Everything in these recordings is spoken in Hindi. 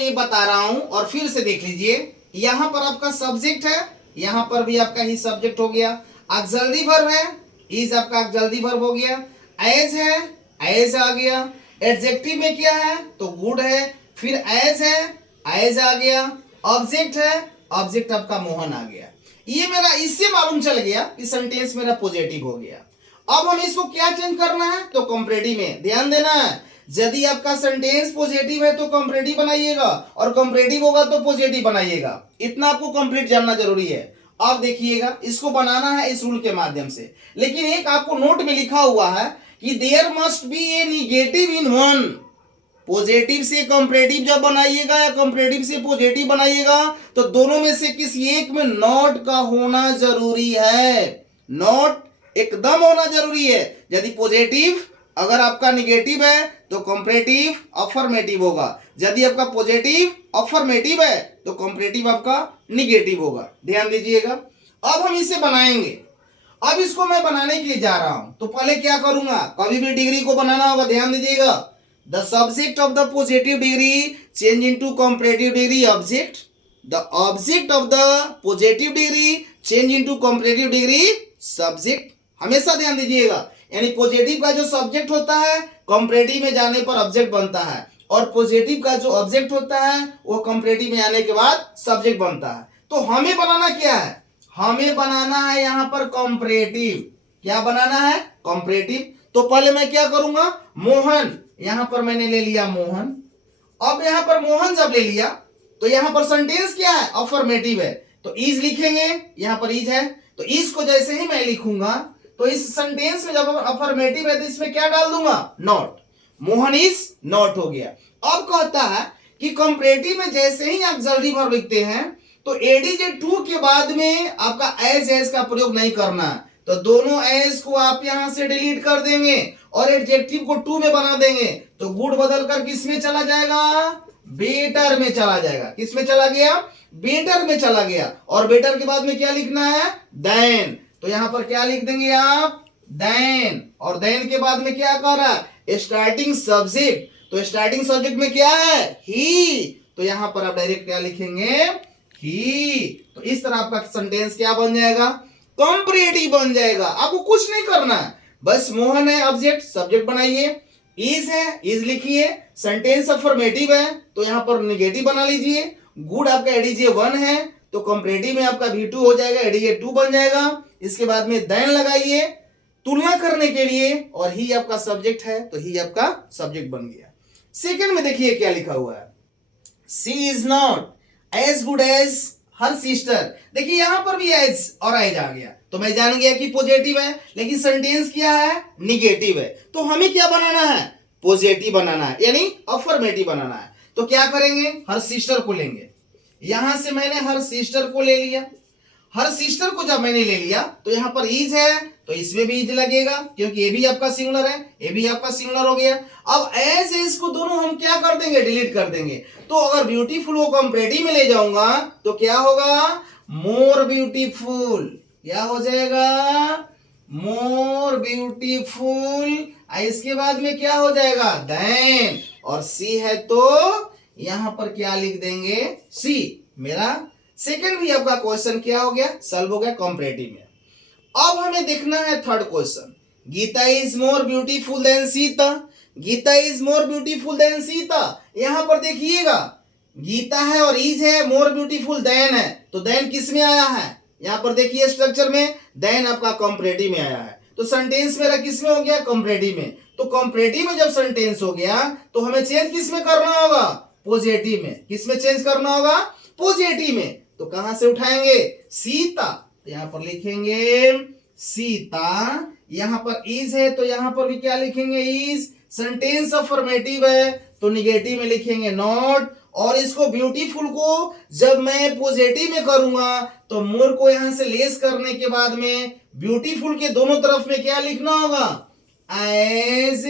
ये बता रहा हूं और फिर से देख लीजिए, यहां पर आपका सब्जेक्ट है, यहां पर भी आपका ही सब्जेक्ट हो गया, ऑक्सिलरी वर्ब है, इज आपका ऑक्सिलरी वर्ब हो गया, एज है, एज आ गया, एडजेक्टिव में क्या है तो गुड है, फिर एज है, एज आ गया, ऑब्जेक्ट है, ऑब्जेक्ट आपका मोहन आ गया। ये मेरा इससे मालूम चल गया कि सेंटेंस मेरा पॉजिटिव हो गया। अब हम इसको क्या चेंज करना है तो कंपैरेटिव में ध्यान देना है। यदि आपका सेंटेंस पॉजिटिव है तो कंपैरेटिव बनाइएगा और कंपैरेटिव होगा तो पॉजिटिव बनाइएगा। इतना आपको कंप्लीट जानना जरूरी है। अब देखिएगा, इसको बनाना है इस रूल के माध्यम से, लेकिन एक आपको नोट में लिखा हुआ है कि there must be a negative in one. Positive से कंपैरेटिव जब बनाइएगा या कंपैरेटिव से पॉजिटिव बनाइएगा तो दोनों में से किसी एक में नॉट का होना जरूरी है। नॉट एकदम होना जरूरी है। यदि पॉजिटिव अगर आपका निगेटिव है तो कंपैरेटिव अफर्मेटिव होगा, यदि आपका पॉजिटिव अफर्मेटिव है तो कंपैरेटिव आपका निगेटिव होगा। ध्यान दीजिएगा। अब हम इसे बनाएंगे। अब इसको मैं बनाने के लिए जा रहा हूं तो पहले क्या करूंगा, कभी भी डिग्री को बनाना होगा, ध्यान दीजिएगा। The subject of the positive degree change into comparative degree object, the object of the positive degree change into comparative degree subject. हमेशा ध्यान दीजिएगा, यानी पॉजिटिव का जो सब्जेक्ट होता है कंपैरेटिव में जाने पर ऑब्जेक्ट बनता है, और पॉजिटिव का जो ऑब्जेक्ट होता है वो कंपैरेटिव में आने के बाद सब्जेक्ट बनता है। तो हमें बनाना क्या है, हमें बनाना है यहां पर कंपैरेटिव। क्या बनाना है, कंपैरेटिव। तो पहले मैं क्या करूंगा, मोहन, यहां पर मैंने ले लिया मोहन। अब यहां पर मोहन जब ले लिया तो यहां पर सेंटेंस क्या है, अफर्मेटिव है, तो इज लिखेंगे। यहां पर इज है तो इज को जैसे ही मैं लिखूंगा तो इस सेंटेंस में जब अफर्मेटिव है तो इसमें क्या डाल दूंगा, नॉट। मोहन इज नॉट हो गया। अब कहता है कि कंपैरेटिव में जैसे ही आप ऑक्सिलरी वर्ब लिखते हैं तो एडीजे टू के बाद में आपका एज का प्रयोग नहीं करना, तो दोनों एज को आप यहां से डिलीट कर देंगे और एडजेक्टिव को टू में बना देंगे। तो गुड बदल कर किस में चला जाएगा, बेटर में चला जाएगा। किस में चला गया, बेटर में चला गया। और बेटर के बाद में क्या लिखना है, देन। तो यहां पर क्या लिख देंगे आप, देन। और देन के बाद में क्या कह रहा है, स्टार्टिंग सब्जेक्ट। तो स्टार्टिंग सब्जेक्ट में क्या है, ही। तो यहां पर आप डायरेक्ट क्या लिखेंगे, ही। तो इस तरह आपका सेंटेंस क्या बन जाएगा, कंपैरेटिव बन जाएगा। आपको कुछ नहीं करना है, बस मोहन है ऑब्जेक्ट, सब्जेक्ट बनाइए। इज है, इज लिखिए। सेंटेंस अफर्मेटिव है तो यहां पर नेगेटिव बना लीजिए। गुड आपका एडीजे वन है तो कंपैरेटिव में आपका V2 हो जाएगा, एडीजे टू बन जाएगा। इसके बाद में देन लगाइए तुलना करने के लिए, और ही आपका सब्जेक्ट है तो ही आपका सब्जेक्ट बन गया। सेकंड में देखिए क्या लिखा हुआ है, she is not as good as her sister. देखिए यहां पर भी एज और एज आ गया तो मैं जान गया कि पॉजिटिव है, लेकिन सेंटेंस क्या है, निगेटिव है। तो हमें क्या बनाना है, पॉजिटिव बनाना है, यानी अफर्मेटिव बनाना है। तो क्या करेंगे, हर सिस्टर को लेंगे। यहां से मैंने हर सिस्टर को ले लिया। हर सिस्टर को जब मैंने ले लिया तो यहां पर इज है तो इसमें भी इज लगेगा, क्योंकि ये भी आपका सिंगुलर है, ये भी आपका सिंगुलर हो गया। अब एज एज को दोनों हम क्या कर देंगे, डिलीट कर देंगे। तो अगर ब्यूटीफुल को कंपैरेटिव में ले जाऊंगा तो क्या होगा, मोर ब्यूटीफुल। क्या हो जाएगा, मोर ब्यूटीफुल। इसके बाद में क्या हो जाएगा, देन। और सी है तो यहां पर क्या लिख देंगे, सी। मेरा सेकंड भी आपका क्वेश्चन क्या हो गया, सॉल्व हो गया कंपैरेटिव में। अब हमें देखना है third question, Geeta is more beautiful than Sita. Geeta is more beautiful than Sita. यहां पर देखिएगा गीता है और इज है, मोर ब्यूटीफुल देन है, तो देन किस में आया है, यहां पर देखिए स्ट्रक्चर में देन आपका कंपैरेटिव में आया है। तो सेंटेंस मेरा किस में हो गया, कंपैरेटिव में। तो कंपैरेटिव में जब सेंटेंस हो गया तो हमें चेंज किस में करना होगा, पॉजिटिव में। किस में चेंज करना होगा, पॉजिटिव में। तो कहां से उठाएंगे, सीता। तो यहां पर लिखेंगे सीता। यहां पर इज है तो यहां पर भी क्या लिखेंगे, इज। सेंटेंस अफर्मेटिव है तो निगेटिव में लिखेंगे नॉट। और इसको ब्यूटीफुल को जब मैं पॉजिटिव में करूंगा तो मोर को यहां से लेस करने के बाद में ब्यूटीफुल के दोनों तरफ में क्या लिखना होगा, एज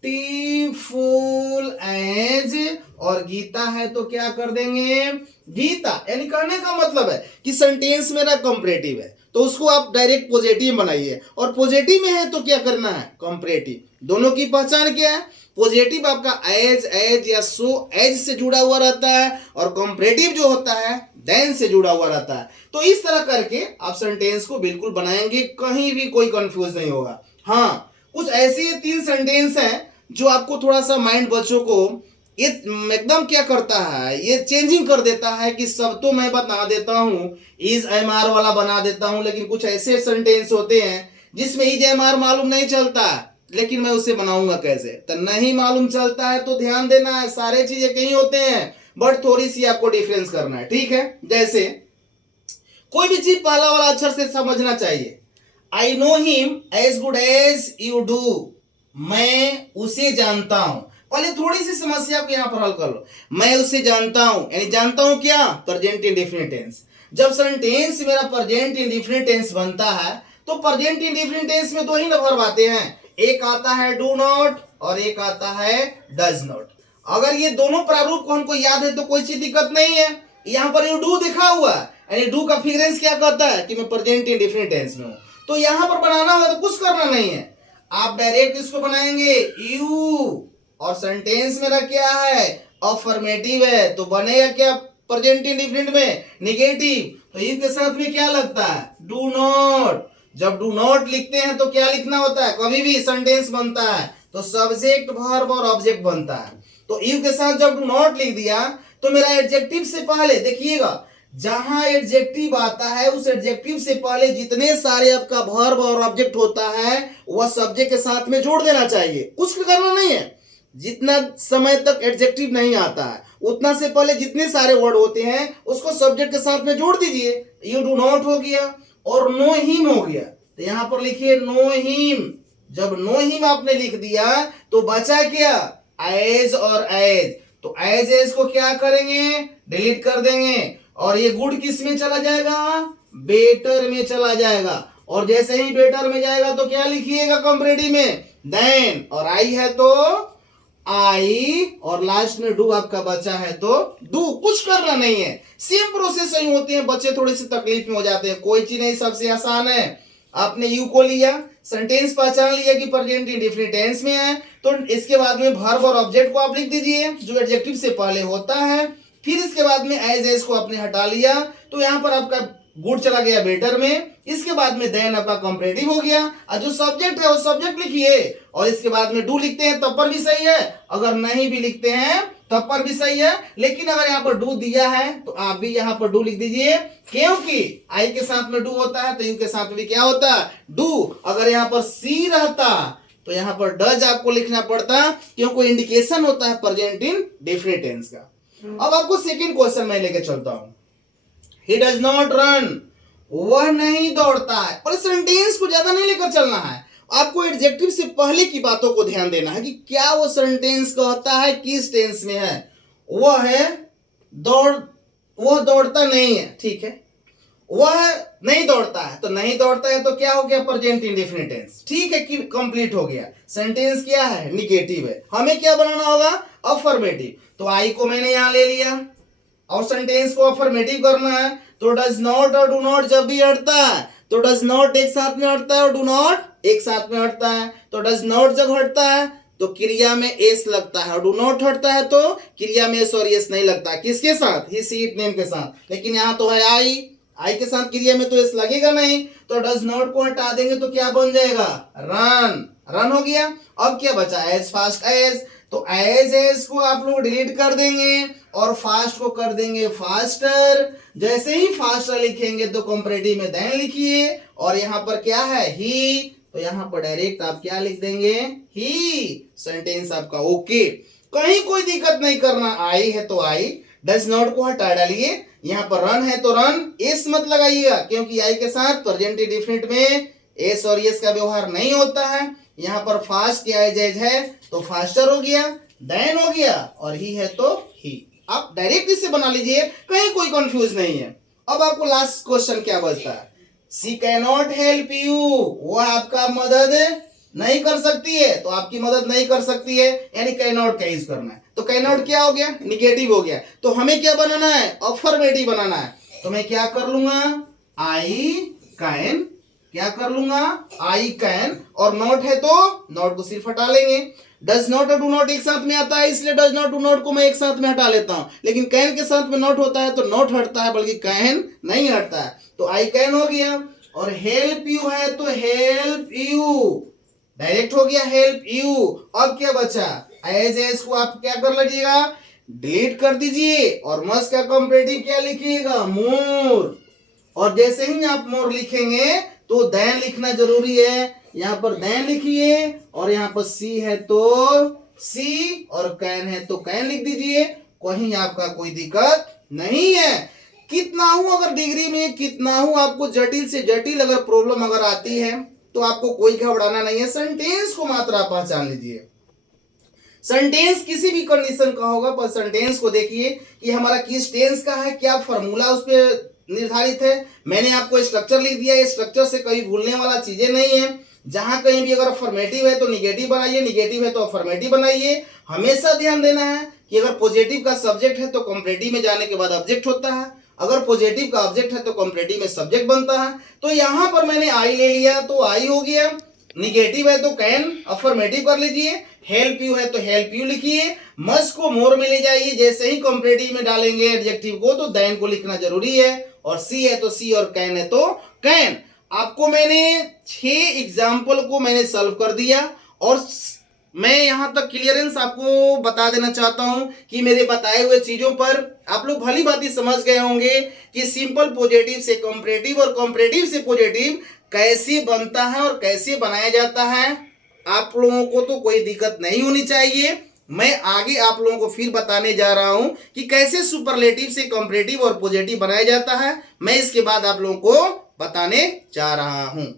ब्यूटीफुल एज। और गीता है तो क्या कर देंगे, गीता। यानी कहने का मतलब है कि सेंटेंस मेरा कंपैरेटिव है तो उसको आप डायरेक्ट पॉजिटिव बनाइए, और पॉजिटिव में है तो क्या करना है, कंपैरेटिव। दोनों की पहचान क्या है, पॉजिटिव आपका एज या सो एज से जुड़ा हुआ रहता है, और कंपैरेटिव जो होता है देन से जुड़ा हुआ रहता है। तो इस तरह करके आप सेंटेंस को बिल्कुल बनाएंगे, कहीं भी कोई कंफ्यूज नहीं होगा। हाँ, कुछ ऐसे 3 सेंटेंस हैं जो आपको थोड़ा सा माइंड बच्चों को ये एकदम क्या करता है, ये चेंजिंग कर देता है कि सब तो मैं बता देता हूँ, इज एम आर वाला बना देता हूँ, लेकिन कुछ ऐसे सेंटेंस होते हैं जिसमें इज एम आर मालूम नहीं चलता, लेकिन मैं उसे बनाऊंगा कैसे, तो नहीं मालूम चलता है तो ध्यान देना है, सारे चीजें कहीं होते हैं बट थोड़ी सी आपको डिफरेंस करना है, ठीक है। जैसे कोई भी चीज पहला वाला अक्षर से समझना चाहिए। I know him as good as you do, मैं उसे जानता हूं। पहले थोड़ी सी समस्या को यहां पर हल कर लो। मैं उसे जानता हूं, यानी जानता हूं क्या, प्रेजेंट इंडेफिनिट टेंस। जब सेंटेंस मेरा प्रेजेंट इंडेफिनिट टेंस बनता है तो प्रेजेंट इंडेफिनिट टेंस में दो ही वर्ब आते हैं, एक आता है डू नॉट और एक आता है डज नॉट। अगर ये दोनों प्रारूप को हमको याद है तो कोई चीज दिक्कत नहीं है। यहां पर यू डू दिखा हुआ है, यानी डू का फिगरेंस क्या कहता है कि मैं प्रेजेंट इंडेफिनिट टेंस में हूं, तो यहां पर बनाना होगा तो कुछ करना नहीं है, आप डायरेक्ट इसको बनाएंगे यू, और सेंटेंस मेरा क्या है, अफर्मेटिव है, तो बनेगा क्या प्रेजेंट इंडेफिनिट में, नेगेटिव। तो इसके साथ में क्या लगता है, डू नॉट। जब डू नॉट लिखते हैं तो क्या लिखना होता है, कभी भी सेंटेंस बनता है तो सब्जेक्ट वर्ब और ऑब्जेक्ट बनता है। तो यू के साथ जब डू नॉट लिख दिया तो मेरा एडजेक्टिव से पहले देखिएगा, जहां एडजेक्टिव आता है उस एडजेक्टिव से पहले जितने सारे आपका वर्ब और ऑब्जेक्ट होता है वह सब्जेक्ट के साथ में जोड़ देना चाहिए, कुछ करना नहीं है। जितना समय तक एडजेक्टिव नहीं आता है उतना से पहले जितने सारे वर्ड होते हैं उसको सब्जेक्ट के साथ में जोड़ दीजिए। यू डू नॉट हो गया और नो हिम हो गया, तो यहां पर लिखिए नो हिम। जब नो हिम आपने लिख दिया तो बचा क्या, एज और एज। तो एज को क्या करेंगे, डिलीट कर देंगे, और ये गुड किस में चला जाएगा, बेटर में चला जाएगा। और जैसे ही बेटर में जाएगा तो क्या लिखिएगा कंपैरेटिव में, देन, और आई है तो आई, और लास्ट में डू आपका बचा है तो डू। कुछ करना नहीं है, सेम प्रोसेस सही होती है, बच्चे थोड़ी सी तकलीफ में हो जाते हैं, कोई चीज नहीं, सबसे आसान है। आपने यू को लिया, सेंटेंस पहचान लिया कि प्रेजेंट इंडेफिनिट टेंस में है, तो इसके बाद में वर्ब और ऑब्जेक्ट को आप लिख दीजिए जो एडजेक्टिव से पहले होता है। फिर इसके बाद में एज को आपने हटा लिया तो यहां पर आपका गुड चला गया बेटर में, इसके बाद में देन आपका कंपैरेटिव हो गया, और जो सब्जेक्ट है वो सब्जेक्ट लिखिए, और इसके बाद में डू लिखते हैं तब पर भी सही है, अगर नहीं भी लिखते हैं तब पर भी सही है। लेकिन अगर यहाँ पर डू दिया है तो आप भी यहाँ पर डू लिख दीजिए, क्योंकि आई के साथ में डू होता है तो यू के साथ में क्या होता है, डू। अगर यहाँ पर सी रहता तो यहाँ पर डज आपको लिखना पड़ता, क्योंकि इंडिकेशन होता है प्रेजेंट इंडेफिनिट टेंस का। अब आपको सेकंड क्वेश्चन मैं लेके चलता हूं, ही डज नॉट रन, वह नहीं दौड़ता है। पर सेंटेंस को ज्यादा नहीं लेकर चलना है, आपको एडजेक्टिव से पहले की बातों को ध्यान देना है कि क्या वो सेंटेंस कहता है, किस टेंस में है। वह है दौड़, वह दौड़ता नहीं है, ठीक है, वह नहीं दौड़ता है, तो नहीं दौड़ता है तो क्या हो गया, प्रेजेंट इंडेफिनिट टेंस, ठीक है, कि कंप्लीट हो गया। सेंटेंस क्या है, निगेटिव है, हमें क्या बनाना होगा, अफर्मेटिव। तो आई को मैंने यहां ले लिया और सेंटेंस को अफर्मेटिव करना है, तो डज नॉट और डू नॉट जब भी हटता है तो डज नॉट एक साथ में हटता है और डू नॉट एक साथ में हटता है। तो डज नॉट जब हटता है तो क्रिया में एस लगता है, और डू नॉट हटता है तो क्रिया में एस और एस नहीं लगता। किसके साथ, ही सी इट नेम के साथ, लेकिन यहां तो है आई, आई के साथ क्रिया में तो एस लगेगा नहीं, तो डज नॉट को हटा देंगे तो क्या बन जाएगा, रन, रन हो गया। अब क्या बचा, एज फास्ट एज, तो एज को आप लोग डिलीट कर देंगे और फास्ट को कर देंगे फास्टर। जैसे ही फास्टर लिखेंगे तो कंपैरेटिव में देन लिखिए, और यहां पर क्या है, ही, तो यहां पर डायरेक्ट आप क्या लिख देंगे, ही। सेंटेंस आपका ओके, कहीं कोई दिक्कत नहीं करना, आई है तो आई, डज नॉट को हटा डालिए, यहां पर रन है तो रन, एस मत लगाइएगा क्योंकि आई के साथ प्रेजेंट इंडेफिनिट में एस और एस का व्यवहार नहीं होता है। यहां पर फास्ट क्या एज है तो फास्टर हो गया, देन हो गया, और ही है तो ही। आप डायरेक्ट इससे बना लीजिए, कहीं कोई कंफ्यूज नहीं है। अब आपको लास्ट क्वेश्चन क्या बचता है, सी कैन नॉट हेल्प यू, वो आपका मदद नहीं कर सकती है, तो आपकी मदद नहीं कर सकती है, यानी कैन नॉट का यूज करना है। तो कैन नॉट क्या हो गया, निगेटिव हो गया, तो हमें क्या बनाना है, अफर्मेटिव बनाना है। तो मैं क्या कर लूंगा, आई कैन, क्या कर लूंगा, आई कैन, और नॉट है तो नॉट को सिर्फ हटा लेंगे। डज नॉट और डू नॉट एक साथ में आता है, इसलिए डज नॉट डू नॉट को मैं एक साथ में हटा लेता हूं, लेकिन कैन के साथ में नॉट होता है तो नॉट हटता है, बल्कि कैन नहीं हटता है। तो आई कैन हो गया, और हेल्प यू है तो हेल्प यू डायरेक्ट हो गया, हेल्प यू। अब क्या बचा, एज को आप क्या कर लीजिएगा, डिलीट कर दीजिए, और मस्ट का कंपेरेटिव क्या लिखिएगा, मोर। और जैसे ही आप मोर लिखेंगे तो देन लिखना जरूरी है, यहां पर देन लिखिए, और यहां पर सी है तो सी, और कैन है तो कैन लिख दीजिए, कहीं आपका कोई दिक्कत नहीं है। कितना हूं अगर डिग्री में कितना हूं, आपको जटिल से जटिल अगर प्रॉब्लम अगर आती है तो आपको कोई घबराना नहीं है, सेंटेंस को मात्र आप पहचान लीजिए। सेंटेंस किसी भी कंडीशन का होगा, पर सेंटेंस को देखिए कि हमारा किस टेंस का है, क्या फॉर्मूला उस पर निर्धारित है। मैंने आपको स्ट्रक्चर लिख दिया है, स्ट्रक्चर से कहीं भूलने वाला चीजें नहीं है। जहां कहीं भी अगर अफर्मेटिव है तो निगेटिव बनाइए, निगेटिव है तो अफर्मेटिव बनाइए। हमेशा ध्यान देना है कि अगर पॉजिटिव का सब्जेक्ट है तो कंपैरेटिव में जाने के बाद ऑब्जेक्ट होता है, अगर पॉजिटिव का ऑब्जेक्ट है तो कंपैरेटिव में सब्जेक्ट बनता है। तो यहां पर मैंने आई ले लिया तो आई हो गया, निगेटिव है तो कैन अफर्मेटिव कर लीजिए, हेल्प यू है तो हेल्प यू लिखिए, मस्ट को मोर में ले जाइए, जैसे ही कंपैरेटिव में डालेंगे एडजेक्टिव को तो देन को लिखना जरूरी है, और सी है तो सी, और कैन है तो कैन। आपको मैंने 6 एग्जाम्पल को मैंने सॉल्व कर दिया, और मैं यहां तक क्लियरेंस आपको बता देना चाहता हूं कि मेरे बताए हुए चीजों पर आप लोग भली भांति समझ गए होंगे कि सिंपल पॉजिटिव से कंपैरेटिव और कंपैरेटिव से पॉजिटिव कैसे बनता है और कैसे बनाया जाता है। आप लोगों को तो कोई दिक्कत नहीं होनी चाहिए। मैं आगे आप लोगों को फिर बताने जा रहा हूं कि कैसे सुपरलेटिव से कंपैरेटिव और पॉजिटिव बनाया जाता है। मैं इसके बाद आप लोगों को बताने जा रहा हूं।